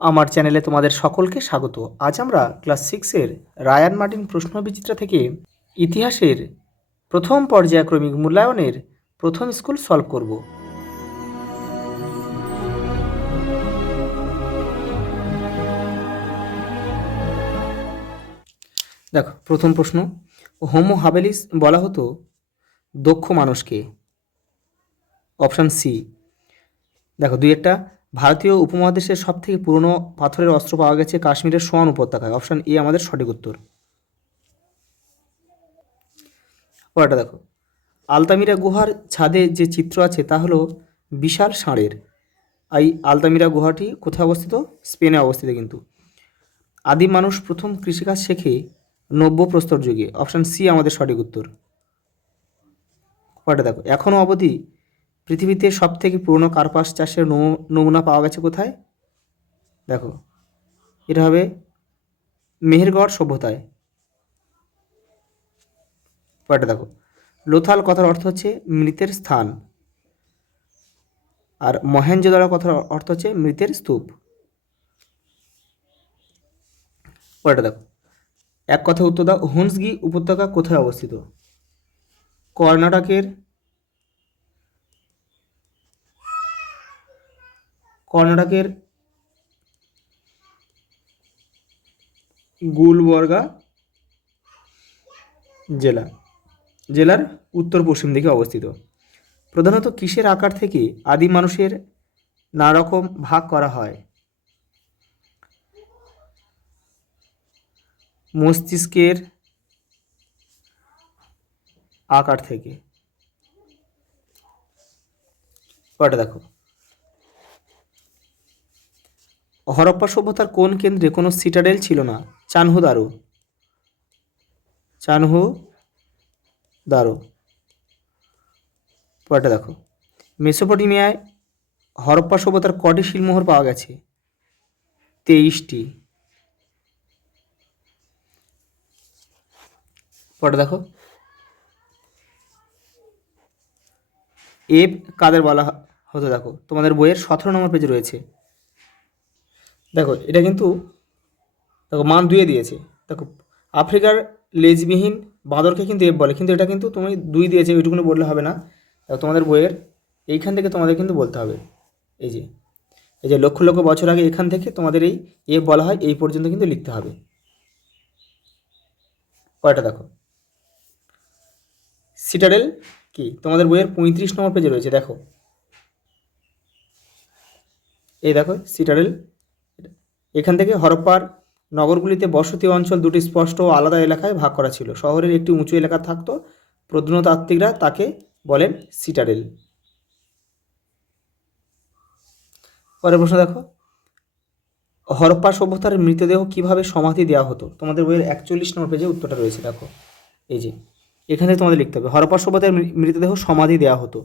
আমার চ্যানেলে তোমাদের সকলকে স্বাগত। আজ আমরা ক্লাস 6-এর রায়ান মার্টিন প্রশ্নবিচিত্রা থেকে ইতিহাসের প্রথম পর্যায়ক্রমিক মূল্যায়নের প্রথম স্কুল সলভ করব। দেখো প্রথম প্রশ্ন, হোমো হাবেলিস বলা হতো দক্ষ মানুষকে। Option C. দেখো দুই একটা, ভারতীয় উপমহাদেশের সব থেকে পুরনো পাথরের অস্ত্র পাওয়া গেছে কাশ্মীরের সোয়ান উপত্যকায়। অপশান এ আমাদের সঠিক উত্তর। পরেরটা দেখো, আলতামিরা গুহার ছাদে যে চিত্র আছে তা হলো বিশাল ষাঁড়ের। এই আলতামিরা গুহাটি কোথায় অবস্থিত? স্পেনে অবস্থিত। কিন্তু আদিম মানুষ প্রথম কৃষিকাজ শেখে নব্য প্রস্তর যুগে। অপশান সি আমাদের সঠিক উত্তর। পরেরটা দেখো, এখনও অবধি পৃথিবীতে সব থেকে পুরনো কার্পাস চাষের নমুনা পাওয়া গেছে কোথায়? দেখো এটা হবে মেহেরগড় সভ্যতায়। পরেরটা দেখো, লোথাল কথার অর্থ হচ্ছে মৃতের স্থান, আর মহেঞ্জোদারো কথার অর্থ হচ্ছে মৃতের স্তূপ। পরেরটা দেখো, এক কথা উত্তর দাও, হুন্সগি উপত্যকা কোথায় অবস্থিত? কর্ণাটকের গুলবর্গা জেলার উত্তর পশ্চিম দিকে অবস্থিত। প্রধানত কিসের আকার থেকে আদিম মানুষের নানা রকম ভাগ করা হয়? মস্তিষ্কের আকার থেকে। পরেরটা দেখো, হরপ্পা সভ্যতার কোন কেন্দ্রে কোনো সিটাডেল ছিল না? চানহু দারো। পরেরটা দেখো, মেসোপটেমিয়ায় হরপ্পা সভ্যতার কটি শিলমোহর পাওয়া গেছে? 23টি। পরেরটা দেখো, এব কাদের বলা হতো? দেখো তোমাদের বইয়ের 17 নম্বর পেজে রয়েছে। দেখো এটা কিন্তু দেখো মান 2 দিয়েছে। দেখো আফ্রিকার লেজবিহীন বাঁদরকে কিন্তু এব বলে, কিন্তু এটা কিন্তু তুমি 2 দিয়েছে, ওইটুকুনি বললে হবে না। দেখো তোমাদের বইয়ের এইখান থেকে তোমাদের কিন্তু বলতে হবে, এই যে লক্ষ লক্ষ বছর আগে এখান থেকে তোমাদের এই এব বলা হয়, এই পর্যন্ত কিন্তু লিখতে হবে। কয়টা দেখো, সিটাডেল কি তোমাদের বইয়ের 35 নম্বর পেজে রয়েছে। দেখো এই দেখো সিটাডেল। এখান থেকে হরপ্পার নগরগুলিতে বসতি অঞ্চল দুটি স্পষ্ট ও আলাদা এলাকায় ভাগ করা ছিল। শহরের একটি উঁচু এলাকা থাকতো, প্রত্নতাত্ত্বিকরা তাকে বলেন সিটাডেল। পরের প্রশ্ন দেখো, হরপ্পা সভ্যতার মৃতদেহ কিভাবে সমাধি দেওয়া হতো? তোমাদের বইয়ের 41 নম্বর পেজে উত্তরটা রয়েছে। দেখো এই যে এখানে তোমাদের লিখতে হবে, হরপ্পা সভ্যতার মৃতদেহ সমাধি দেওয়া হতো।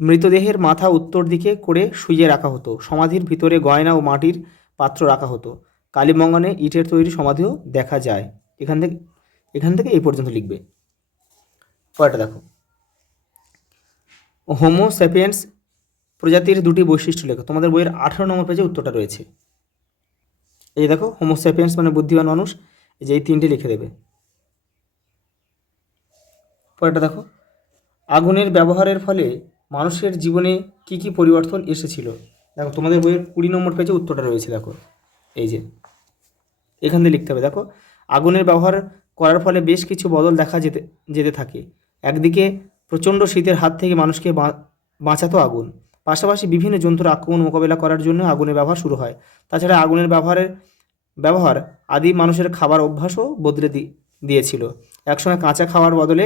মৃতদেহের মাথা উত্তর দিকে করে শুইয়ে রাখা হতো। সমাধির ভিতরে গয়না ও মাটির পাত্র রাখা হতো। কালীমঙ্গনে ইটের তৈরি সমাধিও দেখা যায়। এখান থেকে এই পর্যন্ত লিখবে। পরেরটা দেখো, হোমো স্যাপিয়েন্স প্রজাতির দুটি বৈশিষ্ট্য লেখো। তোমাদের বইয়ের 18 নম্বর পেজে উত্তরটা রয়েছে। এই যে দেখো, হোমো স্যাপিয়েন্স মানে বুদ্ধিমান মানুষ, এই যে এই 3টে লিখে দেবে। পরেরটা দেখো, আগুনের ব্যবহারের ফলে মানুষের জীবনে কি কি পরিবর্তন এসেছিল? দেখো তোমাদের বইয়ের 20 নম্বর পেজে উত্তরটা রয়েছে। দেখো এই যে এখান থেকে লিখতে হবে। দেখো আগুনের ব্যবহার করার ফলে বেশ কিছু বদল দেখা যেতে থাকে। একদিকে প্রচণ্ড শীতের হাত থেকে মানুষকে বাঁচাতো আগুন, পাশাপাশি বিভিন্ন জন্তুর আক্রমণ মোকাবেলা করার জন্য আগুনের ব্যবহার শুরু হয়। তাছাড়া আগুনের ব্যবহার আদিম মানুষের খাবার অভ্যাসও বদলে দিয়েছিল। একসময় কাঁচা খাওয়ার বদলে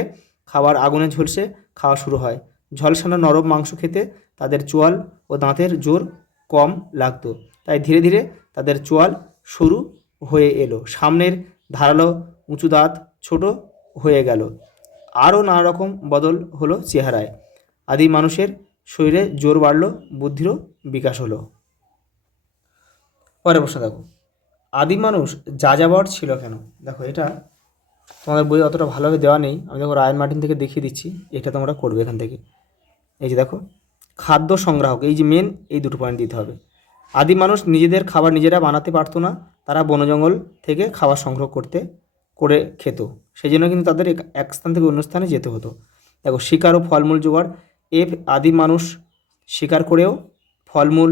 খাবার আগুনে ঝলসে খাওয়া শুরু হয়। ঝলসানো নরম মাংস খেতে তাদের চোয়াল ও দাঁতের জোর কম লাগতো, তাই ধীরে ধীরে তাদের চোয়াল সরু হয়ে এলো, সামনের ধারালো উঁচু দাঁত ছোট হয়ে গেল। আরও নানা রকম বদল হলো চেহারায়। আদিম মানুষের শরীরে জোর বাড়ল, বুদ্ধিরও বিকাশ হলো। পরের প্রশ্ন দেখো, আদিম মানুষ যাযাবর ছিল কেন? দেখো এটা তোমাদের বই অতটা ভালোভাবে দেওয়া নেই, আমি দেখো রায়ান মার্টিন থেকে দেখিয়ে দিচ্ছি, এটা তোমরা করবে এখান থেকে। এই যে দেখো, খাদ্য সংগ্রাহক, এই যে মেন এই দুটো পয়েন্ট দিতে হবে। আদিম মানুষ নিজেদের খাবার নিজেরা বানাতে পারতো না, তারা বন জঙ্গল থেকে খাবার সংগ্রহ করে খেত। সেই জন্য কিন্তু তাদের এক স্থান থেকে অন্য স্থানে যেতে হতো। দেখো, শিকার ও ফলমূল জোগাড়, আদিম মানুষ শিকার করেও ফলমূল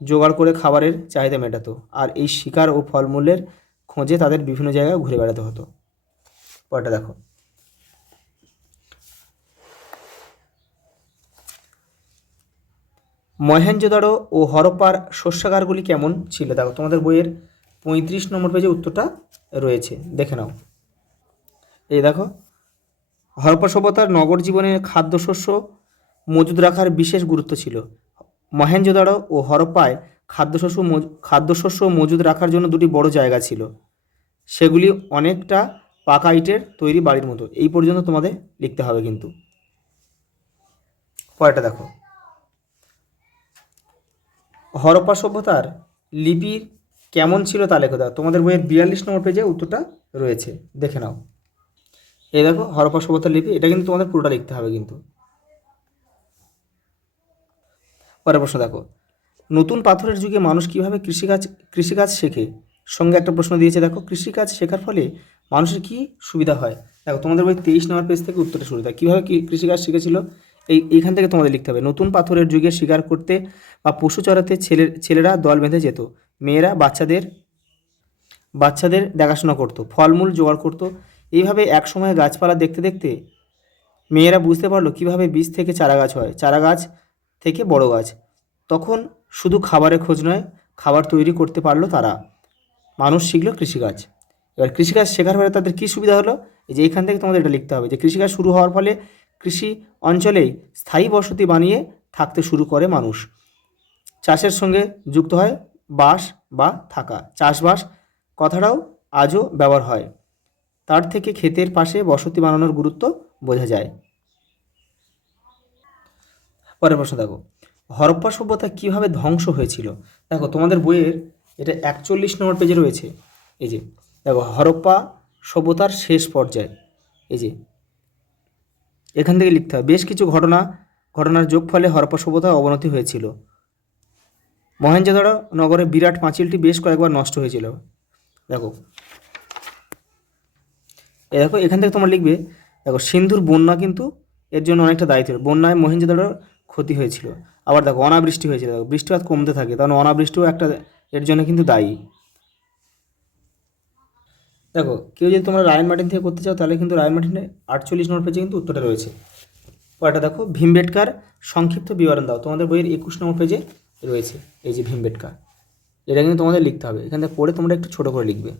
জোগাড় করে খাবারের চাহিদা মেটাতো, আর এই শিকার ও ফলমূলের খোঁজে তাদের বিভিন্ন জায়গায় ঘুরে বেড়াতে হতো। পরটা দেখো, মহেঞ্জোদারো ও হরপ্পার শস্যাগারগুলি কেমন ছিল? দেখো, তোমাদের বইয়ের 35 নম্বর পেজে উত্তরটা রয়েছে, দেখে নাও। এই দেখো, হরপ্পা সভ্যতার নগর জীবনে খাদ্যশস্য মজুদ রাখার বিশেষ গুরুত্ব ছিল। মহেঞ্জোদারো ও হরপ্পায় খাদ্যশস্য মজুদ রাখার জন্য দুটি বড় জায়গা ছিল, সেগুলি অনেকটা পাকা ইটের তৈরি বাড়ির মতো। এই পর্যন্ত তোমাদের লিখতে হবে কিন্তু। পরেরটা দেখো, হরপ্পা সভ্যতার লিপি কেমন ছিল তা লেখো। দাও, তোমাদের বইয়ের 42 নম্বর পেজে উত্তরটা রয়েছে, দেখে নাও। এই দেখো, হরপ্পা সভ্যতার লিপি, এটা কিন্তু তোমাদের পুরোটা লিখতে হবে কিন্তু। পরের প্রশ্ন দেখো, নতুন পাথরের যুগে মানুষ কীভাবে কৃষিকাজ শেখে? সঙ্গে একটা প্রশ্ন দিয়েছে, দেখো, কৃষিকাজ শেখার ফলে মানুষের কী সুবিধা হয়? দেখো, তোমাদের বই 23 নম্বর পেজ থেকে উত্তরটা শুরু হয়। কীভাবে কৃষিকাজ শিখেছিল এইখান থেকে তোমাদের লিখতে হবে। নতুন পাথরের যুগে শিকার করতে বা পশু চড়াতে ছেলেরা দল বেঁধে যেত, মেয়েরা বাচ্চাদের দেখাশোনা করতো, ফলমূল জোগাড় করতো। এইভাবে এক সময় গাছপালা দেখতে দেখতে মেয়েরা বুঝতে পারলো কীভাবে বীজ থেকে চারা গাছ হয়, চারা গাছ থেকে বড় গাছ। তখন শুধু খাবারের খোঁজ নয়, খাবার তৈরি করতে পারলো তারা। মানুষ শিখলো কৃষিকাজ। এবার কৃষিকাজ শেখার ফলে তাদের কী সুবিধা হলো? এই যে এখান থেকে তোমাদের এটা লিখতে হবে যে কৃষিকাজ শুরু হওয়ার ফলে কৃষি অঞ্চলেই স্থায়ী বসতি বানিয়ে থাকতে শুরু করে মানুষ। চাষের সঙ্গে যুক্ত হয় বাস বা থাকা। চাষবাস কথাটাও আজও ব্যবহার হয়। তার থেকে ক্ষেতের পাশে বসতি বানানোর গুরুত্ব বোঝা যায়। পরের প্রশ্ন দেখো, হরপ্পা সভ্যতা কীভাবে ধ্বংস হয়েছিল? দেখো, তোমাদের বইয়ের এটা 41 নম্বর পেজে রয়েছে। এই যে দেখো, হরপ্পা সভ্যতার শেষ পর্যায়ে, এই যে এখান থেকে লিখতে হয় বেশ কিছু ঘটনার যোগফলে হরপ্পা সভ্যতার অবনতি হয়েছিল। মহেঞ্জোদারো নগরের বিরাট পাঁচিলটি বেশ কয়েকবার নষ্ট হয়েছিল। দেখো, দেখো এখান থেকে তোমরা লিখবে, দেখো, সিন্ধুর বন্যা কিন্তু এর জন্য অনেকটা দায়ী ছিল। বন্যায় মহেঞ্জোদারোর ক্ষতি হয়েছিল। আবার দেখো, অনাবৃষ্টি হয়েছিল। দেখো, বৃষ্টিপাত কমতে থাকে, তখন অনাবৃষ্টিও একটা এর জন্য কিন্তু দায়ী। দেখো, কেউ যদি তোমরা রায়ন মার্টিন থেকে করতে চাও তাহলে কিন্তু রায়ন মার্টিনের 48 নম্বর পেজে কিন্তু উত্তরটা রয়েছে। পরেরটা দেখো, ভীমবেটকার সংক্ষিপ্ত বিবরণ দাও। তোমাদের বইয়ের 21 নম্বর পেজে রয়েছে। এই যে ভীমবেটকা, এটা কিন্তু তোমাদের লিখতে হবে। এখান থেকে পড়ে তোমরা একটু ছোটো করে লিখবে।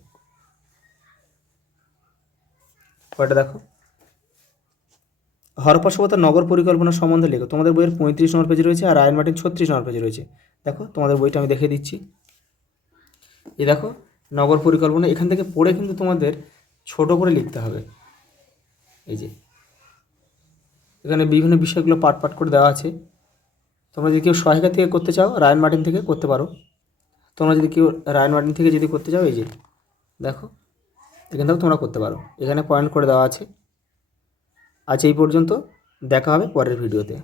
পরেরটা দেখো, হরপ্পা সভ্যতার নগর পরিকল্পনা সম্বন্ধে লেখো। তোমাদের বইয়ের 35 নম্বর পেজে রয়েছে, আর রায়ন মার্টিন 36 নম্বর পেজে রয়েছে। দেখো, তোমাদের বইটা আমি দেখে দিচ্ছি। এই দেখো, নগর পরিকল্পনা, এখান থেকে পড়ে কিন্তু তোমাদের ছোট করে লিখতে হবে। এই যে এখানে বিভিন্ন বিষয়গুলো পাট করে দেওয়া আছে। তোমরা যদি কেউ সহায়িকা থেকে করতে চাও রায়ন মার্টিন থেকে করতে পারো। তোমরা যদি কেউ রায়ন মার্টিন থেকে যদি করতে চাও, এই যে দেখো, এখান থেকেও তোমরা করতে পারো। এখানে পয়েন্ট করে দেওয়া আছে। আজ এই পর্যন্ত, দেখা হবে পরের ভিডিওতে।